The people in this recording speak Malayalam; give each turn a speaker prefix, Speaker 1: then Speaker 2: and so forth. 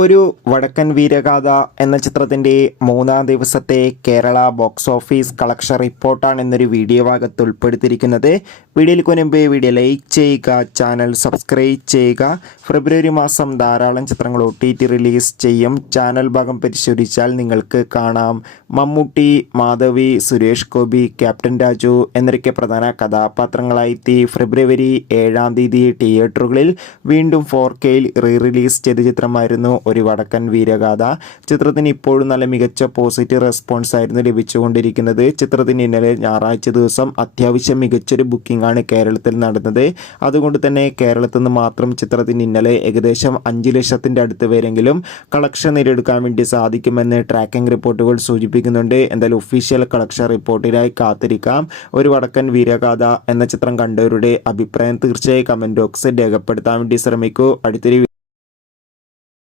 Speaker 1: ഒരു വടക്കൻ വീരഗാഥ എന്ന ചിത്രത്തിന്റെ മൂന്നാം ദിവസത്തെ കേരള ബോക്സ് ഓഫീസ് കളക്ഷൻ റിപ്പോർട്ടാണ് എന്നൊരു വീഡിയോ ഭാഗത്ത് ഉൾപ്പെടുത്തിയിരിക്കുന്നത്. വീഡിയോയിൽ മുൻപ് വീഡിയോ ലൈക്ക് ചെയ്യുക ചാനൽ സബ്സ്ക്രൈബ് ചെയ്യുക. ഫെബ്രുവരി മാസം ധാരാളം ചിത്രങ്ങൾ ഒ ടി ടി റിലീസ് ചെയ്യും. ചാനൽ ഭാഗം പരിശോധിച്ചാൽ നിങ്ങൾക്ക് കാണാം. മമ്മൂട്ടി മാധവി സുരേഷ് ഗോപി ക്യാപ്റ്റൻ രാജു എന്നൊക്കെ പ്രധാന കഥാപാത്രങ്ങളായെത്തി ഫെബ്രുവരി ഏഴാം തീയതി തിയേറ്ററുകളിൽ വീണ്ടും ഫോർ കെയിൽ റീ റിലീസ് ചെയ്ത ചിത്രമായിരുന്നു ഒരു വടക്കൻ വീരഗാഥ. ചിത്രത്തിന് ഇപ്പോഴും നല്ല മികച്ച പോസിറ്റീവ് റെസ്പോൺസ് ആയിരുന്നു ലഭിച്ചുകൊണ്ടിരിക്കുന്നത്. ചിത്രത്തിന് ഇന്നലെ ഞായറാഴ്ച ദിവസം അത്യാവശ്യം മികച്ചൊരു ബുക്കിംഗ് ആണ് കേരളത്തിൽ നടന്നത്. അതുകൊണ്ട് തന്നെ കേരളത്തിൽ നിന്ന് മാത്രം ചിത്രത്തിന് ഇന്നലെ ഏകദേശം അഞ്ച് ലക്ഷത്തിന്റെ അടുത്ത് പേരെങ്കിലും കളക്ഷൻ നേടിയെടുക്കാൻ വേണ്ടി സാധിക്കുമെന്ന് ട്രാക്കിംഗ് റിപ്പോർട്ടുകൾ സൂചിപ്പിക്കുന്നുണ്ട്. എന്തായാലും ഒഫീഷ്യൽ കളക്ഷൻ റിപ്പോർട്ടിനായി കാത്തിരിക്കാം. ഒരു വടക്കൻ വീരഗാഥ എന്ന ചിത്രം കണ്ടവരുടെ അഭിപ്രായം തീർച്ചയായും കമന്റ് ബോക്സിൽ രേഖപ്പെടുത്താൻ വേണ്ടി ശ്രമിക്കൂ. അടുത്തൊരു